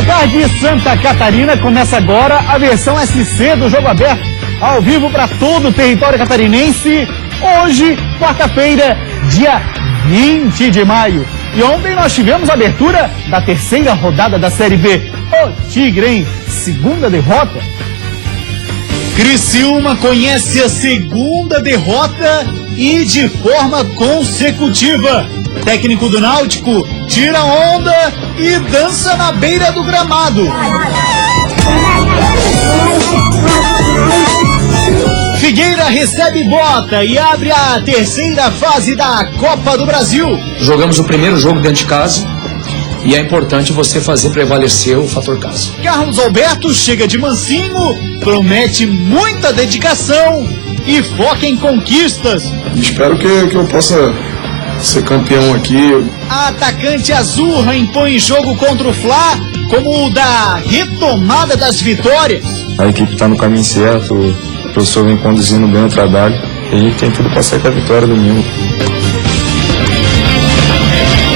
Boa tarde, Santa Catarina. Começa agora a versão SC do Jogo Aberto, ao vivo para todo o território catarinense. Hoje, quarta-feira, dia 20 de maio. E ontem nós tivemos a abertura da terceira rodada da Série B. O Tigre, hein? Segunda derrota. Criciúma conhece a segunda derrota e de forma consecutiva. Técnico do Náutico tira onda e dança na beira do gramado. Figueira recebe bota e abre a terceira fase da Copa do Brasil. Jogamos o primeiro jogo dentro de casa e é importante você fazer prevalecer o fator casa. Carlos Alberto chega de mansinho, promete muita dedicação e foca em conquistas. Espero que eu possa ser campeão aqui. A atacante azurra impõe jogo contra o Fla como o da retomada das vitórias. A equipe está no caminho certo, o professor vem conduzindo bem o trabalho e a gente tem tudo para sair com a vitória domingo.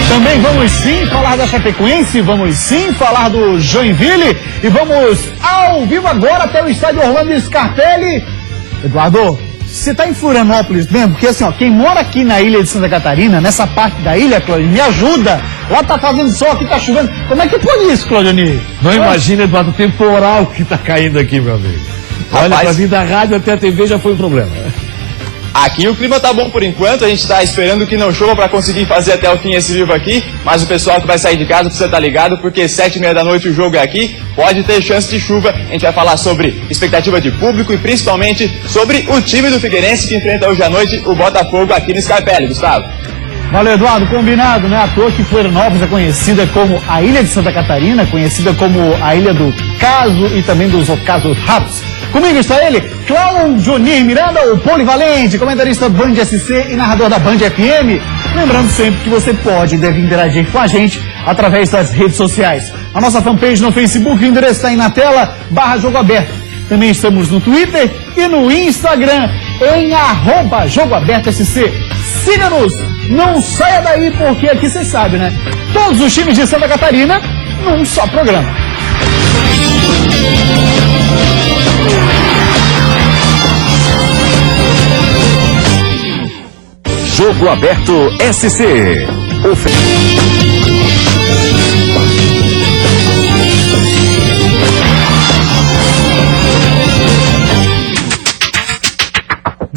Também vamos sim falar da Chapecoense, vamos sim falar do Joinville e vamos ao vivo agora até o estádio Orlando Scarpelli. Eduardo, você tá em Florianópolis mesmo? Porque assim, ó, quem mora aqui na ilha de Santa Catarina, nessa parte da ilha, Claudio, me ajuda. Lá tá fazendo sol, aqui tá chovendo. Como é que pode isso, Claudio? Não imagina, Eduardo, o temporal que tá caindo aqui, meu amigo. Olha, pra vir da rádio até a TV já foi um problema. Aqui o clima tá bom por enquanto, a gente tá esperando que não chova para conseguir fazer até o fim esse vivo aqui, mas o pessoal que vai sair de casa precisa estar ligado, porque 7h30 da noite o jogo é aqui, pode ter chance de chuva. A gente vai falar sobre expectativa de público e principalmente sobre o time do Figueirense que enfrenta hoje à noite o Botafogo aqui no Scarpelli, Gustavo. Valeu, Eduardo, combinado, né? À toa que Florianópolis é conhecida como a Ilha de Santa Catarina, conhecida como a Ilha do Caso e também dos ocasos ratos. Comigo está ele, Claudio Miranda, o polivalente, comentarista Band SC e narrador da Band FM. Lembrando sempre que você pode e deve interagir com a gente através das redes sociais. A nossa fanpage no Facebook, o endereço está aí na tela, /Jogo Aberto. Também estamos no Twitter e no Instagram, em @JogoAbertoSC. Siga-nos, não saia daí, porque aqui você sabe, né? Todos os times de Santa Catarina num só programa. Jogo Aberto SC.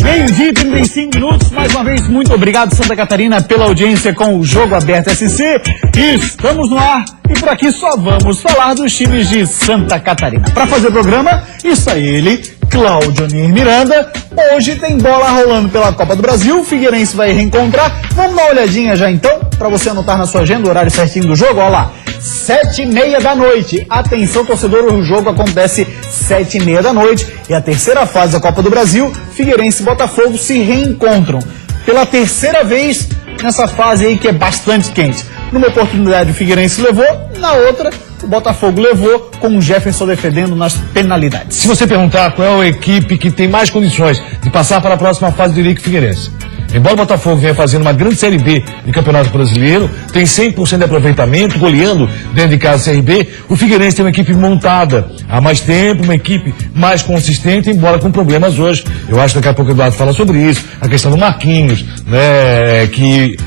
Meio-dia e 35 minutos, mais uma vez, muito obrigado, Santa Catarina, pela audiência com o Jogo Aberto SC. Estamos no ar e por aqui só vamos falar dos times de Santa Catarina. Para fazer o programa, está ele, Claudio Miranda. Hoje tem bola rolando pela Copa do Brasil, o Figueirense vai reencontrar. Vamos dar uma olhadinha já então, para você anotar na sua agenda o horário certinho do jogo. Olha lá, 7h30 da noite. Atenção, torcedor, o jogo acontece 7h30 da noite. E a terceira fase da Copa do Brasil, Figueirense e Botafogo se reencontram pela terceira vez nessa fase aí que é bastante quente. Numa oportunidade o Figueirense levou, na outra o Botafogo levou, com o Jefferson defendendo nas penalidades. Se você perguntar qual é a equipe que tem mais condições de passar para a próxima fase, diria que Figueirense. Embora o Botafogo venha fazendo uma grande Série B de Campeonato Brasileiro, tem 100% de aproveitamento, goleando dentro de casa a Série B, o Figueirense tem uma equipe montada há mais tempo, uma equipe mais consistente, embora com problemas hoje. Eu acho que daqui a pouco o Eduardo fala sobre isso, a questão do Marquinhos, né, que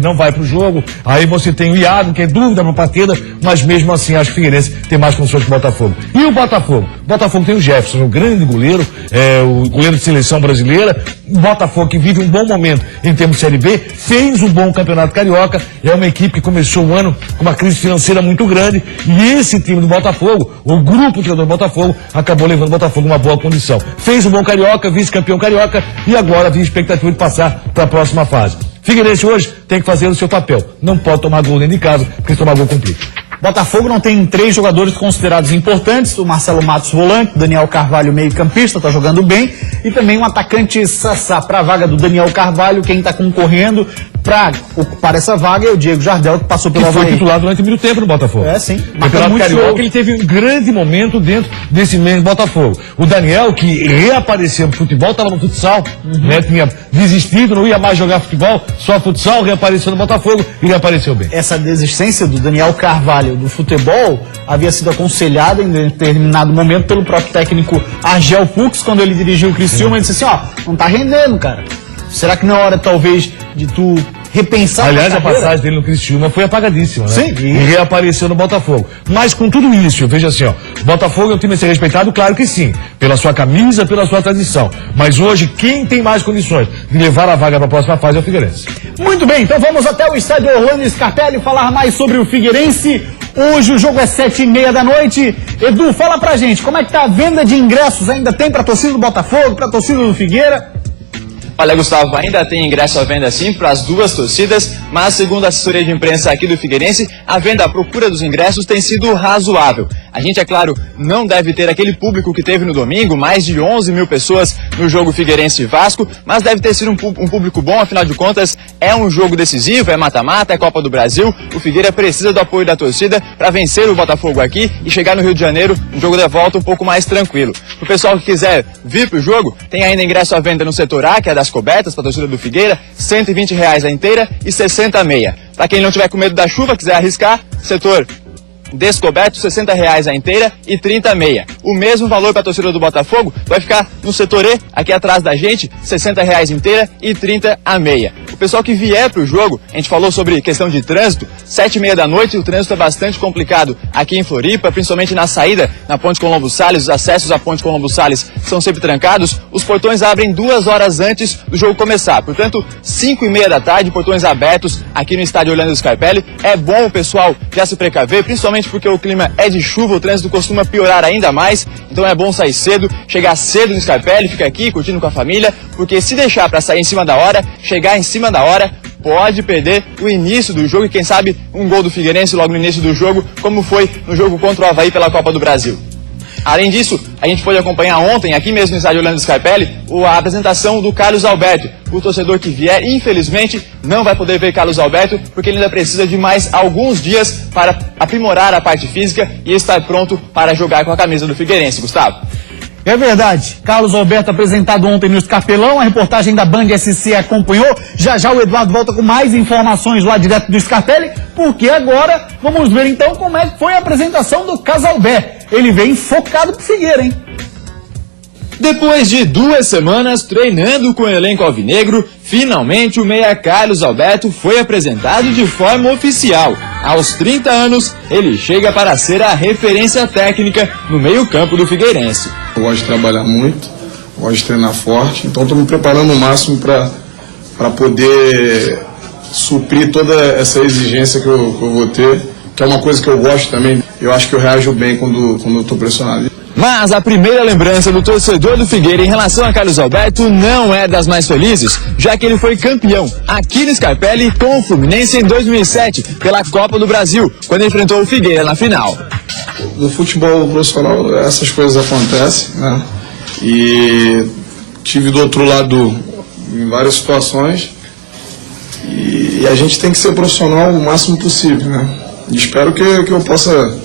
não vai pro jogo. Aí você tem o Iago, que é dúvida na partida, mas mesmo assim acho que o Figueirense tem mais condições que o Botafogo. E o Botafogo? O Botafogo tem o Jefferson, o grande goleiro, o goleiro de seleção brasileira. O Botafogo que vive um bom momento em termos de Série B, fez um bom campeonato carioca, é uma equipe que começou o ano com uma crise financeira muito grande, e esse time do Botafogo, o grupo de jogador do Botafogo, acabou levando o Botafogo numa boa condição. Fez um bom carioca, vice-campeão carioca, e agora tem expectativa de passar para a próxima fase. Figueirense hoje tem que fazer o seu papel, não pode tomar gol dentro de casa, porque se tomar gol complica. Botafogo não tem 3 jogadores considerados importantes, o Marcelo Matos volante, Daniel Carvalho meio campista, tá jogando bem, e também um atacante Sassá para a vaga do Daniel Carvalho, quem está concorrendo para ocupar essa vaga é o Diego Jardel, que passou Que pelo foi Avaí. titular durante muito tempo no Botafogo. É, sim. No Marca Campeonato muito Carioca, jogo. ele teve um grande momento dentro desse mesmo Botafogo. O Daniel, que reapareceu no futebol, estava no futsal, né? Tinha desistido, não ia mais jogar futebol, só futsal, reapareceu no Botafogo e reapareceu bem. Essa desistência do Daniel Carvalho do futebol havia sido aconselhada em determinado momento pelo próprio técnico Argel Fux, quando ele dirigiu o Criciúma. Ele disse assim, não tá rendendo, cara. Será que na hora, talvez, de tu repensar Aliás, a carreira? passagem dele no Criciúma foi apagadíssima, né? Sim. E reapareceu no Botafogo. Mas com tudo isso, veja assim, o Botafogo é um time a ser respeitado, claro que sim. Pela sua camisa, pela sua tradição. Mas hoje, quem tem mais condições de levar a vaga para a próxima fase é o Figueirense. Muito bem, então vamos até o estádio Orlando Scarpelli falar mais sobre o Figueirense. Hoje o jogo é 7h30 da noite. Edu, fala pra gente, como é que tá a venda de ingressos? Ainda tem pra torcida do Botafogo, pra torcida do Figueira? Olha, Gustavo, ainda tem ingresso à venda sim para as duas torcidas, mas segundo a assessoria de imprensa aqui do Figueirense, a venda, a procura dos ingressos tem sido razoável. A gente, é claro, não deve ter aquele público que teve no domingo, mais de 11 mil pessoas no jogo Figueirense e Vasco, mas deve ter sido um público bom, afinal de contas, é um jogo decisivo, é mata-mata, é Copa do Brasil. O Figueira precisa do apoio da torcida para vencer o Botafogo aqui e chegar no Rio de Janeiro, um jogo de volta um pouco mais tranquilo. O pessoal que quiser vir pro jogo, tem ainda ingresso à venda no setor A, que é das cobertas para a torcida do Figueira, R$120 a inteira e 60 a meia. Para quem não tiver com medo da chuva, quiser arriscar, setor descoberto, R$60 a inteira e 30 a meia. O mesmo valor para a torcida do Botafogo vai ficar no setor E, aqui atrás da gente, R$60 inteira e 30 a meia. O pessoal que vier para o jogo, a gente falou sobre questão de trânsito, 7h30 da noite, o trânsito é bastante complicado aqui em Floripa, principalmente na saída, na Ponte Colombo Salles, os acessos à Ponte Colombo Salles são sempre trancados, os portões abrem 2 horas antes do jogo começar, portanto, 5h30 da tarde, portões abertos aqui no estádio Orlando Scarpelli. É bom o pessoal já se precaver, principalmente porque o clima é de chuva, o trânsito costuma piorar ainda mais, então é bom sair cedo, chegar cedo no Scarpelli, ficar aqui curtindo com a família, porque se deixar para sair em cima da hora, chegar em cima da hora, pode perder o início do jogo e quem sabe um gol do Figueirense logo no início do jogo, como foi no jogo contra o Avaí pela Copa do Brasil. Além disso, a gente pôde acompanhar ontem, aqui mesmo no estádio Orlando Scarpelli, a apresentação do Carlos Alberto. O torcedor que vier, infelizmente, não vai poder ver Carlos Alberto, porque ele ainda precisa de mais alguns dias para aprimorar a parte física e estar pronto para jogar com a camisa do Figueirense. Gustavo. É verdade. Carlos Alberto apresentado ontem no Escarpelão, a reportagem da Band SC acompanhou. Já já o Eduardo volta com mais informações lá direto do Scarpelli, porque agora vamos ver então como é que foi a apresentação do Casalbé. Ele vem focado pro Figueira, hein? Depois de 2 semanas treinando com o elenco alvinegro, finalmente o meia Carlos Alberto foi apresentado de forma oficial. Aos 30 anos, ele chega para ser a referência técnica no meio-campo do Figueirense. Eu gosto de trabalhar muito, gosto de treinar forte, então estou me preparando o máximo para poder suprir toda essa exigência que eu vou ter, que é uma coisa que eu gosto também. Eu acho que eu reajo bem quando eu estou pressionado. Mas a primeira lembrança do torcedor do Figueira em relação a Carlos Alberto não é das mais felizes, já que ele foi campeão aqui no Scarpelli com o Fluminense em 2007, pela Copa do Brasil, quando enfrentou o Figueira na final. No futebol profissional essas coisas acontecem, né? E tive do outro lado em várias situações e a gente tem que ser profissional o máximo possível, né? E espero que eu possa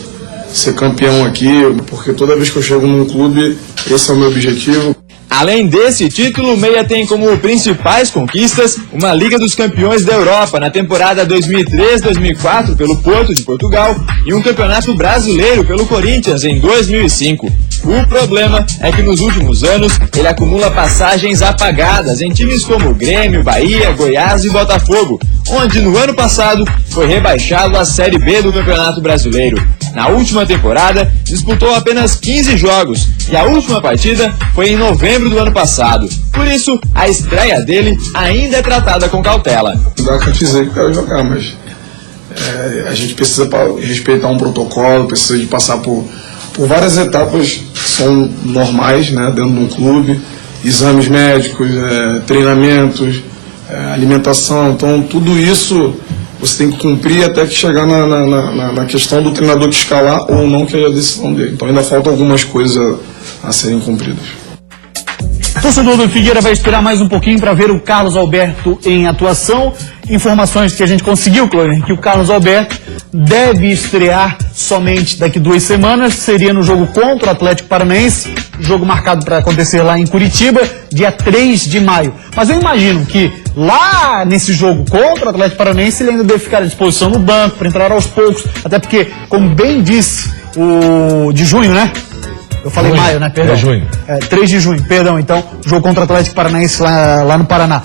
ser campeão aqui, porque toda vez que eu chego num clube, esse é o meu objetivo. Além desse título, o Meia tem como principais conquistas uma Liga dos Campeões da Europa na temporada 2003-2004 pelo Porto de Portugal e um Campeonato Brasileiro pelo Corinthians em 2005. O problema é que nos últimos anos ele acumula passagens apagadas em times como Grêmio, Bahia, Goiás e Botafogo, onde no ano passado foi rebaixado à Série B do Campeonato Brasileiro. Na última temporada, disputou apenas 15 jogos e a última partida foi em novembro do ano passado. Por isso, a estreia dele ainda é tratada com cautela. Dá que eu dizer que eu quero jogar, mas a gente precisa respeitar um protocolo, precisa de passar por várias etapas que são normais, né, dentro de um clube, exames médicos, treinamentos, alimentação, então tudo isso você tem que cumprir até que chegar na questão do treinador te escalar ou não, que é a decisão dele. Então ainda faltam algumas coisas a serem cumpridas. O torcedor do Figueira vai esperar mais um pouquinho para ver o Carlos Alberto em atuação informações que a gente conseguiu, Clóvis, que o Carlos Alberto deve estrear somente daqui 2 semanas, seria no jogo contra o Atlético Paranaense, jogo marcado para acontecer lá em Curitiba, dia 3 de maio. Mas eu imagino que lá nesse jogo contra o Atlético Paranaense ele ainda deve ficar à disposição no banco para entrar aos poucos, até porque, como bem disse o de junho, né? Eu falei maio, né? Perdão. 3 de junho, perdão. Então, jogo contra o Atlético Paranaense lá no Paraná.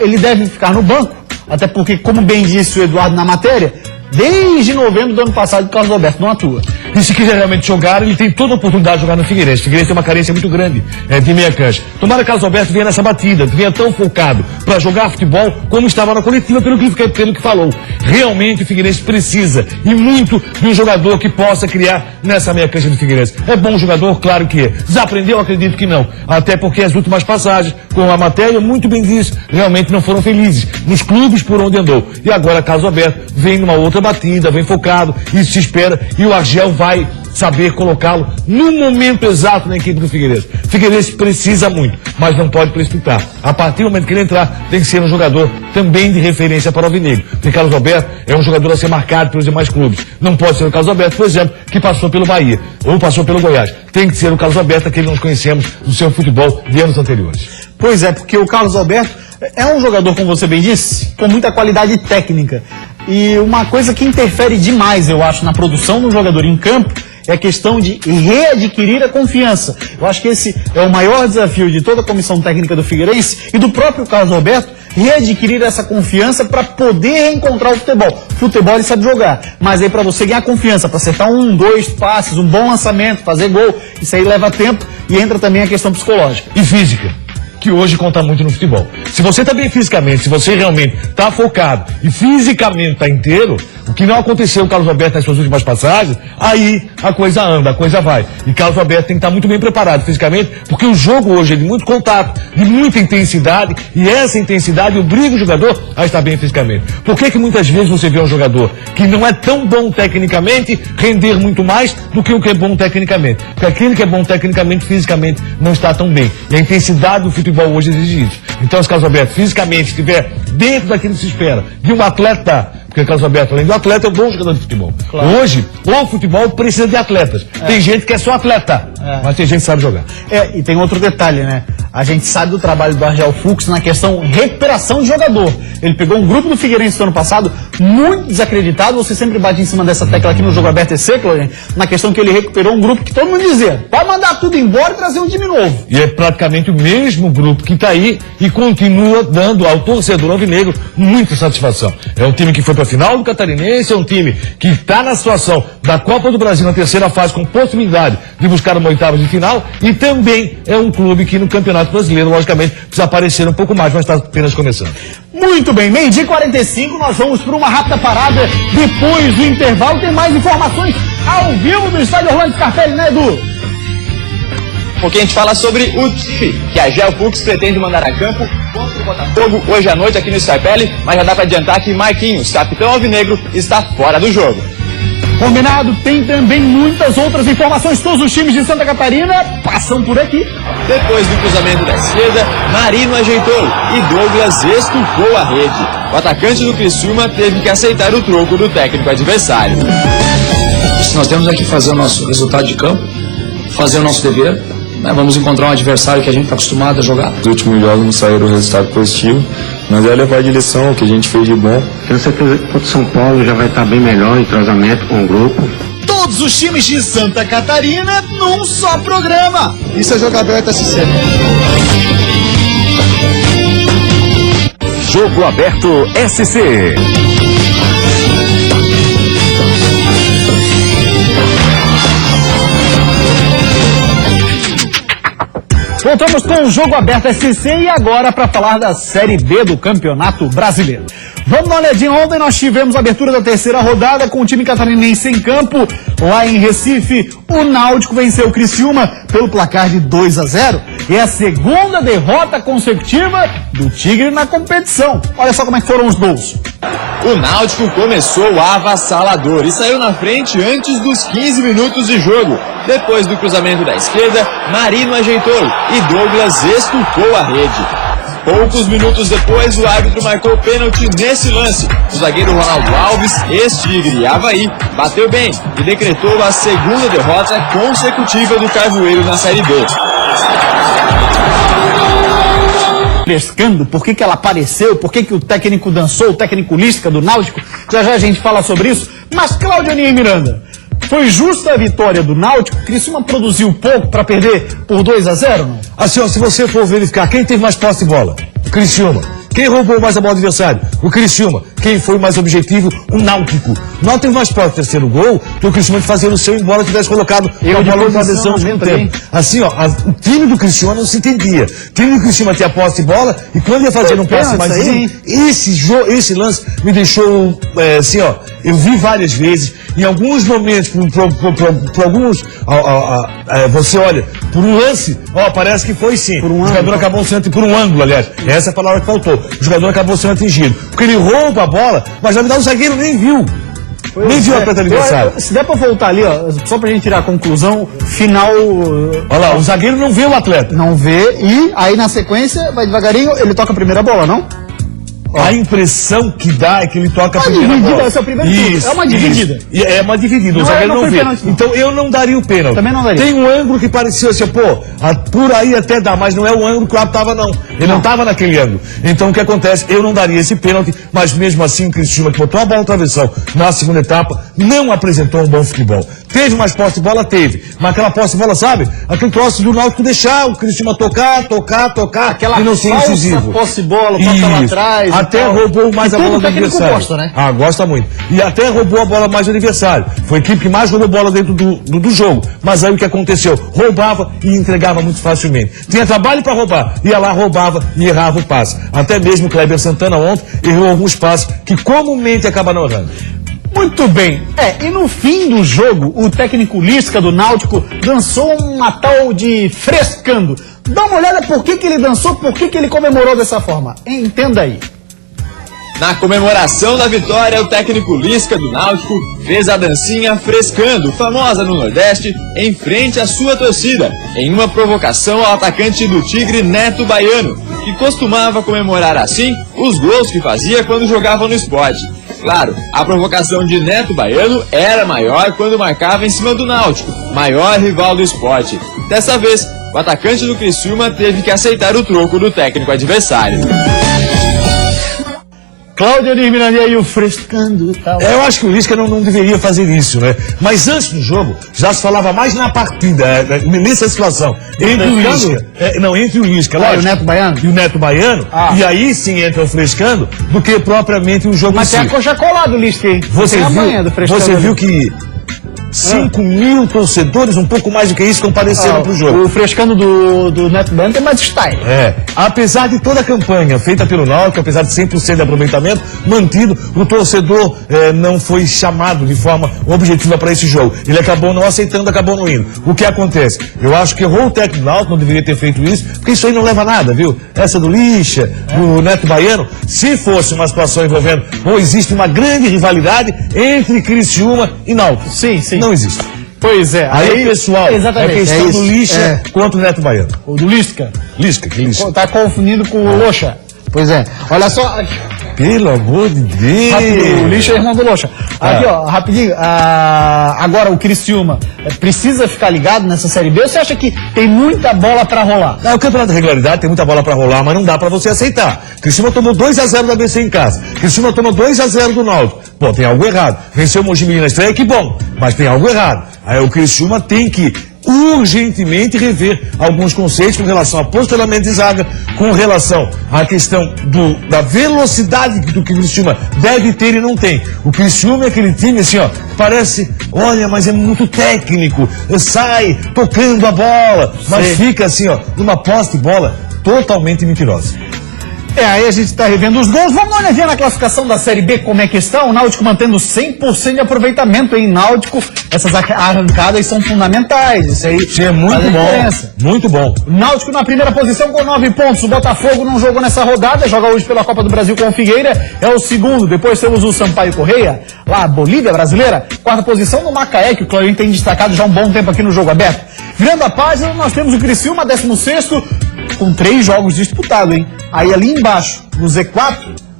Ele deve ficar no banco, até porque, como bem disse o Eduardo na matéria, desde novembro do ano passado o Carlos Alberto não atua. E se quiser realmente jogar, ele tem toda a oportunidade de jogar no Figueirense. O Figueirense tem uma carência muito grande de meia cancha. Tomara que o Carlos Alberto venha nessa batida, venha tão focado para jogar futebol como estava na coletiva, pelo que falou. Realmente o Figueirense precisa, e muito, de um jogador que possa criar nessa meia cancha do Figueirense. É bom jogador? Claro que é. Desaprendeu? Acredito que não. Até porque as últimas passagens, com a matéria, muito bem disse, realmente não foram felizes nos clubes por onde andou. E agora Carlos Alberto vem numa outra batida, vem focado, isso se espera, e o Argel vai saber colocá-lo no momento exato na equipe do Figueirense. O Figueirense precisa muito, mas não pode precipitar. A partir do momento que ele entrar, tem que ser um jogador também de referência para o Alvinegro. Porque Carlos Alberto é um jogador a ser marcado pelos demais clubes. Não pode ser o Carlos Alberto, por exemplo, que passou pelo Bahia ou passou pelo Goiás. Tem que ser o Carlos Alberto, que nós conhecemos do seu futebol de anos anteriores. Pois é, porque o Carlos Alberto é um jogador, como você bem disse, com muita qualidade técnica. E uma coisa que interfere demais, eu acho, na produção do jogador em campo é a questão de readquirir a confiança. Eu acho que esse é o maior desafio de toda a comissão técnica do Figueirense e do próprio Carlos Alberto, readquirir essa confiança para poder reencontrar o futebol. Futebol ele sabe jogar, mas aí para você ganhar confiança, para acertar 1, 2 passes, um bom lançamento, fazer gol, isso aí leva tempo e entra também a questão psicológica. E física, que hoje conta muito no futebol. Se você está bem fisicamente, se você realmente está focado e fisicamente está inteiro, o que não aconteceu com o Carlos Alberto nas suas últimas passagens, aí a coisa anda, a coisa vai. E Carlos Alberto tem que estar muito bem preparado fisicamente, porque o jogo hoje é de muito contato, de muita intensidade, e essa intensidade obriga o jogador a estar bem fisicamente. Por que muitas vezes você vê um jogador que não é tão bom tecnicamente render muito mais do que o que é bom tecnicamente? Porque aquele que é bom tecnicamente, fisicamente, não está tão bem. E a intensidade do futebol hoje exige isso. Então, se Carlos Alberto fisicamente estiver dentro daquilo que se espera de um atleta, porque Carlos Alberto, além do atleta, é um bom jogador de futebol. Claro. Hoje, o futebol precisa de atletas. Tem gente que é só atleta, mas tem gente que sabe jogar. E tem outro detalhe, né? A gente sabe do trabalho do Argel Fux na questão recuperação de jogador. Ele pegou um grupo do Figueirense no ano passado, muito desacreditado, você sempre bate em cima dessa tecla aqui no Jogo Aberto EC, Clóvis, na questão que ele recuperou um grupo que todo mundo dizia, pode mandar tudo embora e trazer um time novo. E é praticamente o mesmo grupo que está aí e continua dando ao torcedor alvinegro muita satisfação. É um time que foi para a final do Catarinense, é um time que está na situação da Copa do Brasil na terceira fase, com possibilidade de buscar uma oitava de final, e também é um clube que no Campeonato Brasileiro, logicamente, precisa aparecer um pouco mais, mas está apenas começando. Muito bem, 12h45, nós vamos para uma rápida parada. Depois do intervalo tem mais informações ao vivo do estádio Orlando Scarpelli, né, Edu? Porque a gente fala sobre o time que a Argel Fux pretende mandar a campo contra o Botafogo hoje à noite aqui no Scarpelli, mas já dá para adiantar que Marquinhos, capitão alvinegro, está fora do jogo. Combinado, tem também muitas outras informações. Todos os times de Santa Catarina passam por aqui. Depois do cruzamento da esquerda, Marino ajeitou e Douglas estufou a rede. O atacante do Criciúma teve que aceitar o troco do técnico adversário. Nós temos aqui que fazer o nosso resultado de campo, fazer o nosso dever. Vamos encontrar um adversário que a gente está acostumado a jogar. Os últimos jogos não saíram o resultado positivo, mas é levar de lição o que a gente fez de bom. Tenho certeza que o São Paulo já vai estar bem melhor, entrosamento com o grupo. Todos os times de Santa Catarina num só programa. Isso é Jogo Aberto SC. Jogo Aberto SC. Voltamos com o Jogo Aberto SC e agora para falar da Série B do Campeonato Brasileiro. Vamos dar uma olhadinha. Ontem nós tivemos a abertura da terceira rodada com o time catarinense em campo. Lá em Recife, o Náutico venceu o Criciúma pelo placar de 2-0. E é a segunda derrota consecutiva do Tigre na competição. Olha só como é que foram os gols. O Náutico começou avassalador e saiu na frente antes dos 15 minutos de jogo. Depois do cruzamento da esquerda, Marino ajeitou e Douglas estufou a rede. Poucos minutos depois, o árbitro marcou pênalti nesse lance. O zagueiro Ronaldo Alves, ex-Tigre Avaí, bateu bem e decretou a segunda derrota consecutiva do Carvoeiro na Série B. Pescando, por que ela apareceu, por que o técnico dançou, o técnico Lisca do Náutico, já a gente fala sobre isso. Mas, Claudionir Miranda, foi justa a vitória do Náutico? Criciúma produziu pouco para perder por 2-0, não? Assim, ó, se você for verificar quem teve mais posse de bola, o Criciúma. Quem roubou mais a bola do adversário? O Criciúma. Quem foi mais objetivo? O Náutico. O Náutico teve mais posse do terceiro gol do que o Criciúma de fazer o seu embora tivesse colocado a bola de adesão no segundo tempo. Assim, ó, o time do Criciúma não se entendia. O time do Criciúma tinha posse de bola e quando ia fazer um passe mais esse lance me deixou, assim, ó, eu vi várias vezes, em alguns momentos, por alguns, você olha, por um lance, ó, parece que foi sim. O jogador acabou sendo, por um ângulo, aliás, essa é a palavra que faltou. O jogador acabou sendo atingido. Porque ele rouba a bola, mas na verdade o zagueiro nem viu. Nem viu a atleta adversária. Se der pra voltar ali, ó, só pra gente tirar a conclusão, final... Olha lá, o zagueiro não vê o atleta. Não vê, e aí na sequência, vai devagarinho, ele toca a primeira bola, não? A impressão que dá é que ele toca a primeira bola. Esse é o primeiro turno. É uma dividida. É uma dividida, o zagueiro não vê. Pênalti, não. Então eu não daria o pênalti. Também não daria. Tem um ângulo que parecia assim, pô, por aí até dá, mas não é o ângulo que o árbitro tava, não. Ele não tava naquele ângulo. Então o que acontece? Eu não daria esse pênalti, mas mesmo assim o Criciúma, que botou a bola na travessão na segunda etapa, não apresentou um bom futebol. Teve mais posse de bola? Teve. Mas aquela posse de bola, sabe? Aquele troço do Náutico deixar o Criciúma tocar, aquela e não ser incisivo. Posse de bola, passa lá atrás. Até roubou mais a bola do adversário. Gosta, né? Ah, gosta muito. E até roubou a bola mais do adversário. Foi a equipe que mais roubou bola dentro do jogo. Mas aí o que aconteceu? Roubava e entregava muito facilmente. Tinha trabalho para roubar. Ia lá, roubava e errava o passe. Até mesmo o Kleber Santana ontem errou alguns passes que comumente acaba não errando. Muito bem. E no fim do jogo, o técnico Lisca do Náutico dançou uma tal de frescando. Dá uma olhada por que ele dançou, por que ele comemorou dessa forma. Entenda aí. Na comemoração da vitória, o técnico Lisca do Náutico fez a dancinha frescando, famosa no Nordeste, em frente à sua torcida, em uma provocação ao atacante do Tigre, Neto Baiano, que costumava comemorar assim os gols que fazia quando jogava no Sport. Claro, a provocação de Neto Baiano era maior quando marcava em cima do Náutico, maior rival do Sport. Dessa vez, o atacante do Criciúma teve que aceitar o troco do técnico adversário. Claudionir Miranda, e aí o frescando e tal. Eu acho que o Lisca não deveria fazer isso, né? Mas antes do jogo, já se falava mais na partida, nessa situação. Entre o Lisca. Entre o Lisca, lógico. E o Neto Baiano? E o Neto Baiano. E aí sim entra o frescando, do que propriamente o jogo em si. Mas tem a coxa colada do Lisca, hein? Você viu que 5 mil torcedores, um pouco mais do que isso, compareceram pro jogo. O frescando do Neto Baiano tem mais style. Apesar de toda a campanha feita pelo Náutico, apesar de 100% de aproveitamento mantido, o torcedor não foi chamado de forma objetiva para esse jogo. Ele acabou não aceitando, acabou não indo. O que acontece? Eu acho que errou o técnico do Náutico, não deveria ter feito isso, porque isso aí não leva a nada, viu? Essa do Lixa, do Neto Baiano, se fosse uma situação envolvendo, existe uma grande rivalidade entre Criciúma e Náutico. Sim. Não existe. Pois é. Aí, pessoal, exatamente, é questão do Lixa contra o Neto Baiano. O do Lisca. Que Lixa. Tá confundindo com o Loxa. Pois é. Olha só. Pelo amor de Deus. Rápido, o Lixa é irmão do Loxa. Aqui, ó, rapidinho. Agora o Criciúma precisa ficar ligado nessa Série B ou você acha que tem muita bola pra rolar? O campeonato de regularidade tem muita bola pra rolar, mas não dá pra você aceitar. Criciúma tomou 2-0 do ABC em casa. Criciúma tomou 2-0 do Náutico. Pô, tem algo errado. Venceu o Mogi Mirim na estreia, que bom. Mas tem algo errado. Aí o Criciúma tem que urgentemente rever alguns conceitos com relação ao posicionamento de zaga, com relação à questão da velocidade do que o Criciúma deve ter e não tem. O Criciúma é aquele time assim, parece, olha, mas é muito técnico, sai tocando a bola, mas fica assim, numa posse de bola totalmente mentirosa. Aí a gente está revendo os gols. Vamos dar uma olhadinha na classificação da Série B, como é que está. O Náutico mantendo 100% de aproveitamento, hein, Náutico. Essas arrancadas são fundamentais. Isso aí é muito bom. Muito bom. Náutico na primeira posição com 9 pontos. O Botafogo não jogou nessa rodada, joga hoje pela Copa do Brasil com o Figueira. É o segundo. Depois temos o Sampaio Correia, lá a Bolívia brasileira. Quarta posição no Macaé, que o Claudinho tem destacado já há um bom tempo aqui no Jogo Aberto. Virando a página, nós temos o Criciúma, 16º. com 3 jogos disputados, hein? Aí ali embaixo, no Z4,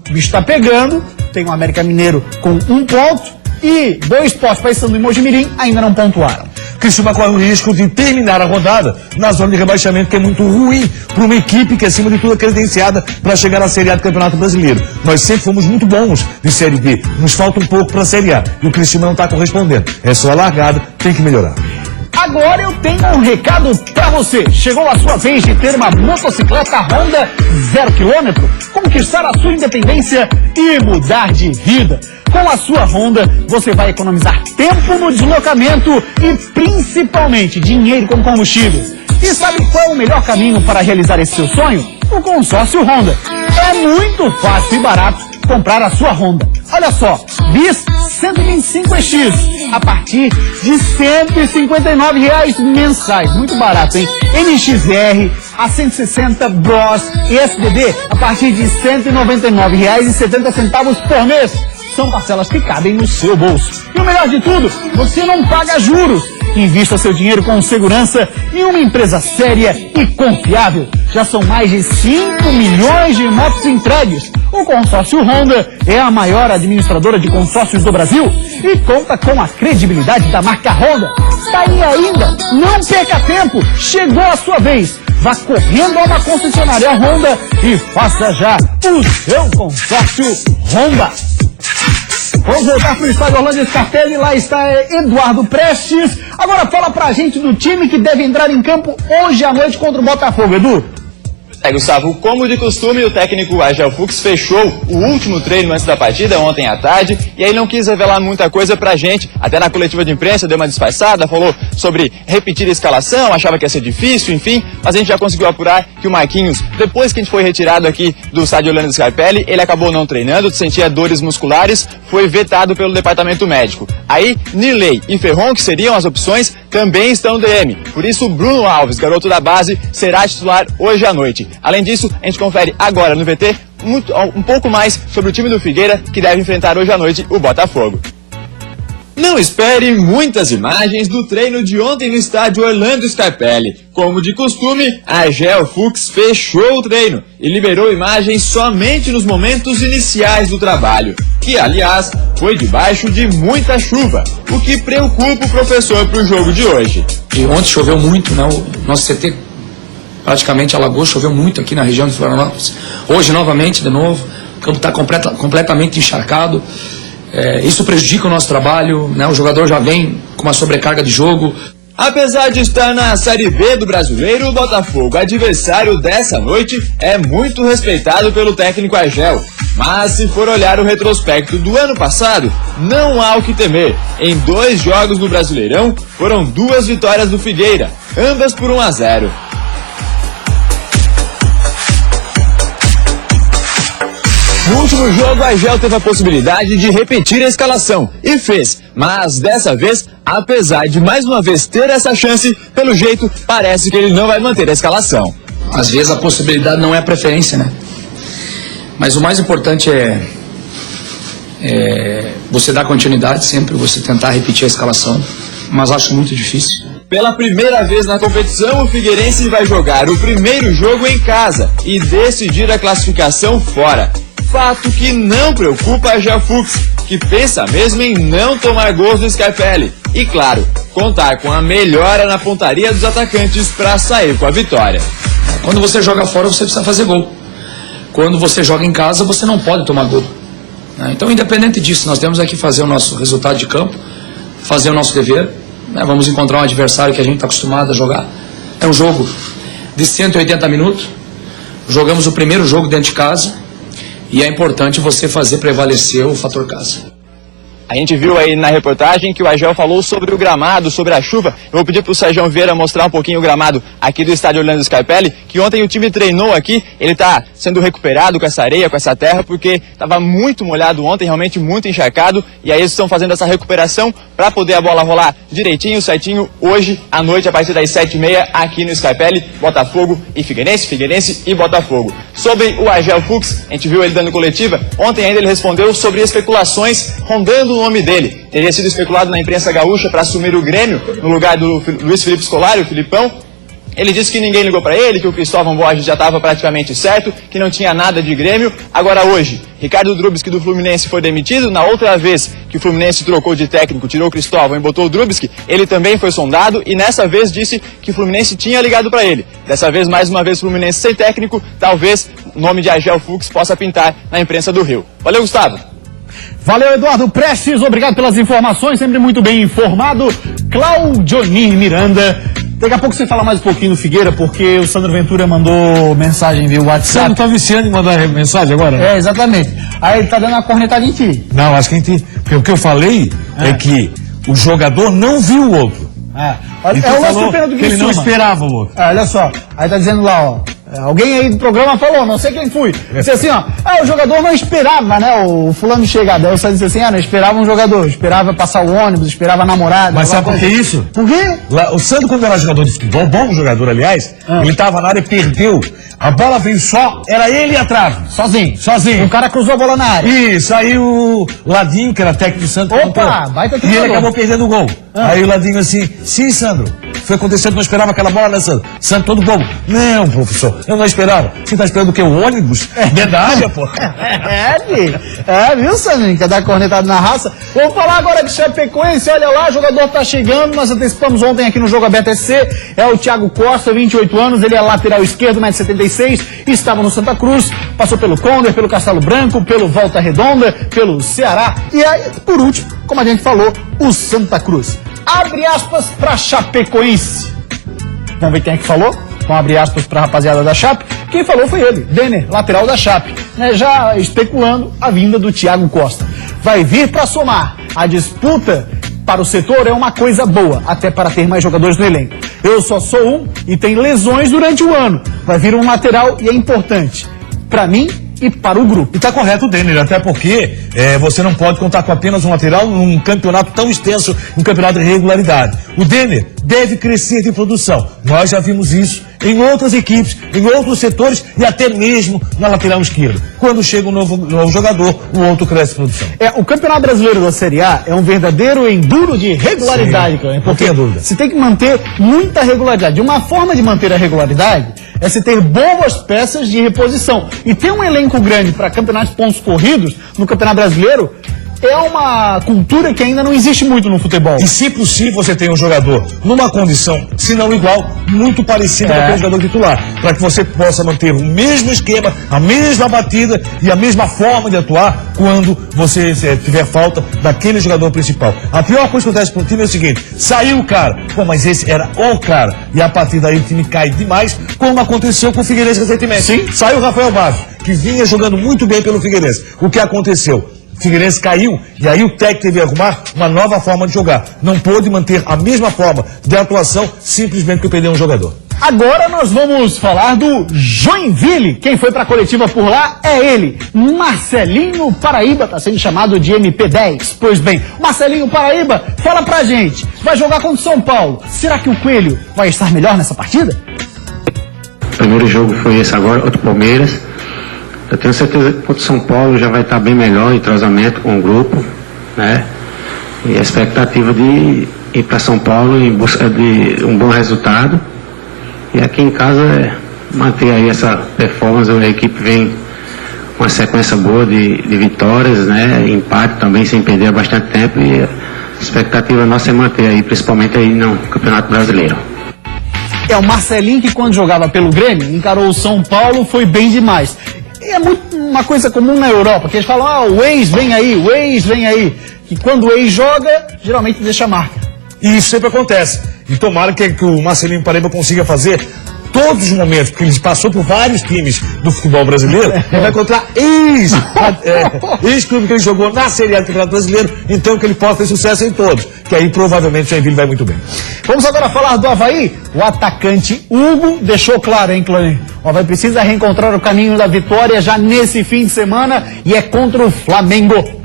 o bicho tá pegando, tem o América Mineiro com 1 ponto e 2 Sport Paysandu e Mojimirim ainda não pontuaram. Criciúma corre o risco de terminar a rodada na zona de rebaixamento, que é muito ruim para uma equipe que, acima de tudo, é credenciada para chegar à Série A do Campeonato Brasileiro. Nós sempre fomos muito bons de Série B, nos falta um pouco para a Série A e o Criciúma não está correspondendo. É só a largada, tem que melhorar. Agora eu tenho um recado pra você. Chegou a sua vez de ter uma motocicleta Honda 0 km, conquistar a sua independência e mudar de vida. Com a sua Honda, você vai economizar tempo no deslocamento e principalmente dinheiro com combustíveis. E sabe qual é o melhor caminho para realizar esse seu sonho? O consórcio Honda. É muito fácil e barato comprar a sua Honda. Olha só, Bis 125X a partir de R$ 159,00 mensais. Muito barato, hein? NXR a 160 Bros e SDD a partir de R$ 199,70 por mês. São parcelas que cabem no seu bolso. E o melhor de tudo, você não paga juros. Invista seu dinheiro com segurança em uma empresa séria e confiável. Já são mais de 5 milhões de motos entregues. O consórcio Honda é a maior administradora de consórcios do Brasil e conta com a credibilidade da marca Honda. Tá aí ainda? Não perca tempo. Chegou a sua vez. Vá correndo a uma concessionária Honda e faça já o seu consórcio Honda. Vamos voltar para o estádio Orlando Scarpelli, lá está Eduardo Prestes. Agora fala pra gente do time que deve entrar em campo hoje à noite contra o Botafogo, Edu. Gustavo, como de costume, o técnico Agel Fux fechou o último treino antes da partida, ontem à tarde, e aí não quis revelar muita coisa pra gente. Até na coletiva de imprensa deu uma disfarçada, falou sobre repetir a escalação, achava que ia ser difícil, enfim, mas a gente já conseguiu apurar que o Marquinhos, depois que a gente foi retirado aqui do estádio Orlando Scarpelli, ele acabou não treinando, sentia dores musculares, foi vetado pelo departamento médico. Aí, Nirley e Ferron, que seriam as opções, também estão no DM. Por isso, Bruno Alves, garoto da base, será titular hoje à noite. Além disso, a gente confere agora no VT um pouco mais sobre o time do Figueira, que deve enfrentar hoje à noite o Botafogo. Não espere muitas imagens do treino de ontem no estádio Orlando Scarpelli. Como de costume, Agel Fux fechou o treino e liberou imagens somente nos momentos iniciais do trabalho, que, aliás, foi debaixo de muita chuva, o que preocupa o professor para o jogo de hoje. E ontem choveu muito, né? O nosso CT praticamente alagou, choveu muito aqui na região de Florianópolis. Hoje, novamente, de novo, o campo está completamente encharcado. Isso prejudica o nosso trabalho, né? O jogador já vem com uma sobrecarga de jogo. Apesar de estar na Série B do Brasileiro, o Botafogo, adversário dessa noite, é muito respeitado pelo técnico Agel. Mas se for olhar o retrospecto do ano passado, não há o que temer. Em 2 jogos do Brasileirão, foram 2 vitórias do Figueira, ambas por 1-0. No último jogo, a Agel teve a possibilidade de repetir a escalação, e fez, mas dessa vez, apesar de mais uma vez ter essa chance, pelo jeito, parece que ele não vai manter a escalação. Às vezes a possibilidade não é a preferência, né? Mas o mais importante é você dar continuidade sempre, você tentar repetir a escalação, mas acho muito difícil. Pela primeira vez na competição, o Figueirense vai jogar o primeiro jogo em casa e decidir a classificação fora. Fato que não preocupa a Agel Fux, que pensa mesmo em não tomar gols do Scarpelli. E claro, contar com a melhora na pontaria dos atacantes para sair com a vitória. Quando você joga fora, você precisa fazer gol. Quando você joga em casa, você não pode tomar gol. Então, independente disso, nós temos aqui fazer o nosso resultado de campo, fazer o nosso dever. Vamos encontrar um adversário que a gente está acostumado a jogar. É um jogo de 180 minutos. Jogamos o primeiro jogo dentro de casa. E é importante você fazer prevalecer o fator casa. A gente viu aí na reportagem que o Agel falou sobre o gramado, sobre a chuva. Eu vou pedir para o Sérgio Vieira mostrar um pouquinho o gramado aqui do estádio Orlando Scarpelli, que ontem o time treinou aqui. Ele está sendo recuperado com essa areia, com essa terra, porque estava muito molhado ontem, realmente muito encharcado. E aí eles estão fazendo essa recuperação para poder a bola rolar direitinho, certinho, hoje à noite, a partir das 7h30, aqui no Scarpelli, Botafogo e Figueirense, Figueirense e Botafogo. Sobre o Agel Fux, a gente viu ele dando coletiva. Ontem ainda ele respondeu sobre especulações rondando o nome dele. Teria sido especulado na imprensa gaúcha para assumir o Grêmio no lugar do Luiz Felipe Scolari, o Filipão. Ele disse que ninguém ligou para ele, que o Cristóvão Borges já estava praticamente certo, que não tinha nada de Grêmio. Agora hoje, Ricardo Drubsky do Fluminense foi demitido. Na outra vez que o Fluminense trocou de técnico, tirou o Cristóvão e botou o Drubsky, ele também foi sondado e nessa vez disse que o Fluminense tinha ligado para ele. Dessa vez, mais uma vez, o Fluminense sem técnico, talvez o nome de Agel Fux possa pintar na imprensa do Rio. Valeu, Gustavo! Valeu, Eduardo Prestes, obrigado pelas informações, sempre muito bem informado. Claudionir Miranda. Daqui a pouco você fala mais um pouquinho do Figueira, porque o Sandro Ventura mandou mensagem via WhatsApp. Você não tá viciando em mandar mensagem agora? É, exatamente. Aí ele tá dando uma cornetada em ti. Não, acho que em ti. Porque o que eu falei é que o jogador não viu o outro. Olha, Então é o lance falou do pênalti do que ele não Criciúma. esperava o outro. Olha só, aí tá dizendo lá, ó. Alguém aí do programa falou, não sei quem foi. Disse assim, ó. O jogador não esperava, né? O fulano chegar. Daí você disse assim, não esperava um jogador. Esperava passar o ônibus, esperava a namorada. Mas sabe por que isso? Por quê? Lá, o Sandro, quando era jogador de futebol, bom jogador, aliás, ele tava na área e perdeu. A bola veio só, era ele e a trave. Sozinho. O cara cruzou a bola na área. Isso, aí o Ladinho, que era técnico do Santos, Opa, baita e treinador. ele acabou perdendo o gol. Aí o Ladinho assim, sim, Sandro, foi acontecendo, não esperava aquela bola, né, Sandro? Sandro todo bobo. Não, professor, eu não esperava. Você tá esperando o quê? O ônibus? Dentro da área, pô? Viu, Sandrinho? Quer dar cornetada na raça? Vamos falar agora de Chapecoense. Olha lá, o jogador tá chegando. Nós antecipamos ontem aqui no Jogo Aberto SC. É o Thiago Costa, 28 anos. Ele é lateral esquerdo, 1,76 m. Estava no Santa Cruz. Passou pelo Condor, pelo Castelo Branco, pelo Volta Redonda, pelo Ceará. E aí, por último, como a gente falou, o Santa Cruz. Abre aspas pra Chapecoense. Vamos ver quem é que falou? Vamos abrir aspas para a rapaziada da Chape. Quem falou foi ele, Denner, lateral da Chape, né, já especulando a vinda do Thiago Costa. Vai vir para somar. A disputa para o setor é uma coisa boa, até para ter mais jogadores no elenco. Eu só sou um e tem lesões durante o ano. Vai vir um lateral e é importante para mim e para o grupo. E tá correto o Denner, até porque você não pode contar com apenas um lateral num campeonato tão extenso, um campeonato de regularidade. O Denner deve crescer de produção. Nós já vimos isso em outras equipes, em outros setores e até mesmo na lateral esquerda. Quando chega um novo jogador, o outro cresce de produção. O Campeonato Brasileiro da Série A é um verdadeiro enduro de regularidade, Cláudio. Não tenha dúvida. Você tem que manter muita regularidade. Uma forma de manter a regularidade é você ter boas peças de reposição. E ter um elenco grande para campeonatos de pontos corridos no Campeonato Brasileiro é uma cultura que ainda não existe muito no futebol. E se possível você tem um jogador numa condição, se não igual, muito parecida com aquele jogador titular, para que você possa manter o mesmo esquema, a mesma batida e a mesma forma de atuar quando você tiver falta daquele jogador principal. A pior coisa que acontece pro time é o seguinte: saiu o cara, mas esse era o cara, e a partir daí o time cai demais, como aconteceu com o Figueirense recentemente. Sim. Saiu o Rafael Barros, que vinha jogando muito bem pelo Figueirense. O que aconteceu? O Figueirense caiu e aí o técnico teve que arrumar uma nova forma de jogar. Não pôde manter a mesma forma de atuação simplesmente porque perdeu um jogador. Agora nós vamos falar do Joinville. Quem foi para a coletiva por lá é ele, Marcelinho Paraíba, está sendo chamado de MP10. Pois bem, Marcelinho Paraíba, fala pra gente, vai jogar contra o São Paulo. Será que o Coelho vai estar melhor nessa partida? O primeiro jogo foi esse agora, contra o Palmeiras. Eu tenho certeza que contra o São Paulo já vai estar bem melhor em entrosamento com o grupo, né? E a expectativa de ir para São Paulo em busca de um bom resultado. E aqui em casa é manter aí essa performance. A equipe vem com uma sequência boa de vitórias, né? Empate também sem perder há bastante tempo. E a expectativa nossa é manter aí, principalmente aí no Campeonato Brasileiro. É o Marcelinho que quando jogava pelo Grêmio, encarou o São Paulo, foi bem demais. É muito uma coisa comum na Europa, que eles falam, o ex vem aí, o ex vem aí. Que quando o ex joga, geralmente deixa marca. E isso sempre acontece. E tomara que o Marcelinho Paraíba consiga fazer todos os momentos, porque ele passou por vários times do futebol brasileiro, ele vai encontrar ex-clube que ele jogou na Série A do Campeonato Brasileiro, então que ele possa ter sucesso em todos, que aí provavelmente o Joinville vai muito bem. Vamos agora falar do Avaí. O atacante Hugo deixou claro, hein, Clone? O Avaí precisa reencontrar o caminho da vitória já nesse fim de semana e é contra o Flamengo.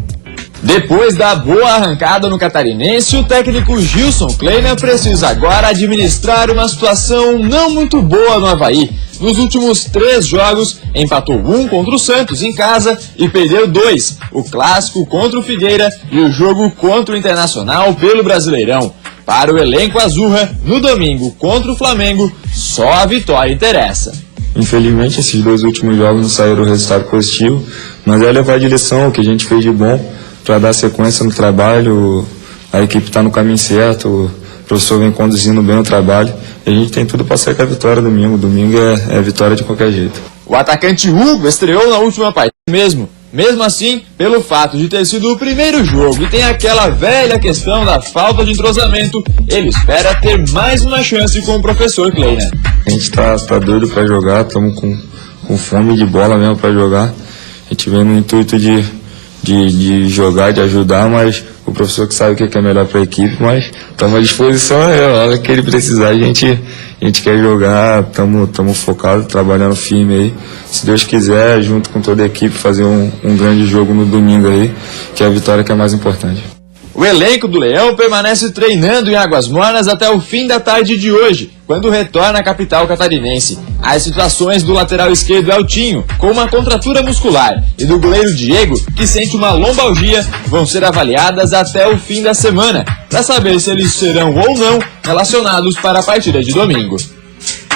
Depois da boa arrancada no Catarinense, o técnico Gilson Kleiner precisa agora administrar uma situação não muito boa no Avaí. Nos últimos 3 jogos, empatou 1 contra o Santos em casa e perdeu 2, o clássico contra o Figueira e o jogo contra o Internacional pelo Brasileirão. Para o elenco azurra, no domingo contra o Flamengo, só a vitória interessa. Infelizmente, esses 2 últimos jogos não saíram o resultado positivo, mas é levar de lição o que a gente fez de bom para dar sequência no trabalho. A equipe está no caminho certo, o professor vem conduzindo bem o trabalho e a gente tem tudo para sair com a vitória domingo. Domingo é vitória de qualquer jeito. O atacante Hugo estreou na última partida mesmo assim, pelo fato de ter sido o primeiro jogo e tem aquela velha questão da falta de entrosamento, ele espera ter mais uma chance com o professor Kleiner. A gente tá doido para jogar, estamos com fome de bola mesmo para jogar. A gente vem no intuito de jogar, de ajudar, mas o professor que sabe o que é melhor para a equipe, mas estamos à disposição, a hora que ele precisar a gente quer jogar, estamos focados, trabalhando firme aí. Se Deus quiser, junto com toda a equipe, fazer um grande jogo no domingo aí, que é a vitória que é mais importante. O elenco do Leão permanece treinando em Águas Mornas até o fim da tarde de hoje, quando retorna à capital catarinense. As situações do lateral esquerdo Eltinho, com uma contratura muscular, e do goleiro Diego, que sente uma lombalgia, vão ser avaliadas até o fim da semana, para saber se eles serão ou não relacionados para a partida de domingo.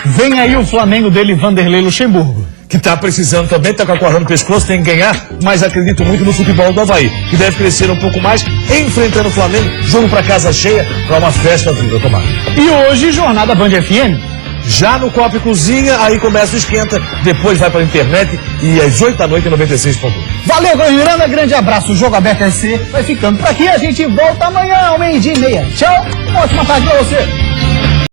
Vem aí o Flamengo dele, Vanderlei Luxemburgo. Que tá precisando também, tá com a corda no pescoço, tem que ganhar, mas acredito muito no futebol do Avaí, que deve crescer um pouco mais, enfrentando o Flamengo, jogo pra casa cheia, pra uma festa viva, tomara. E hoje, jornada Band FM. Já no Copa e Cozinha, aí começa o esquenta, depois vai pra internet e às 8 da noite, 96.1. Valeu, Goiás Miranda, grande abraço, o Jogo Aberto SC vai ficando por aqui, a gente volta amanhã ao 12:30. Tchau, uma ótima tarde pra você.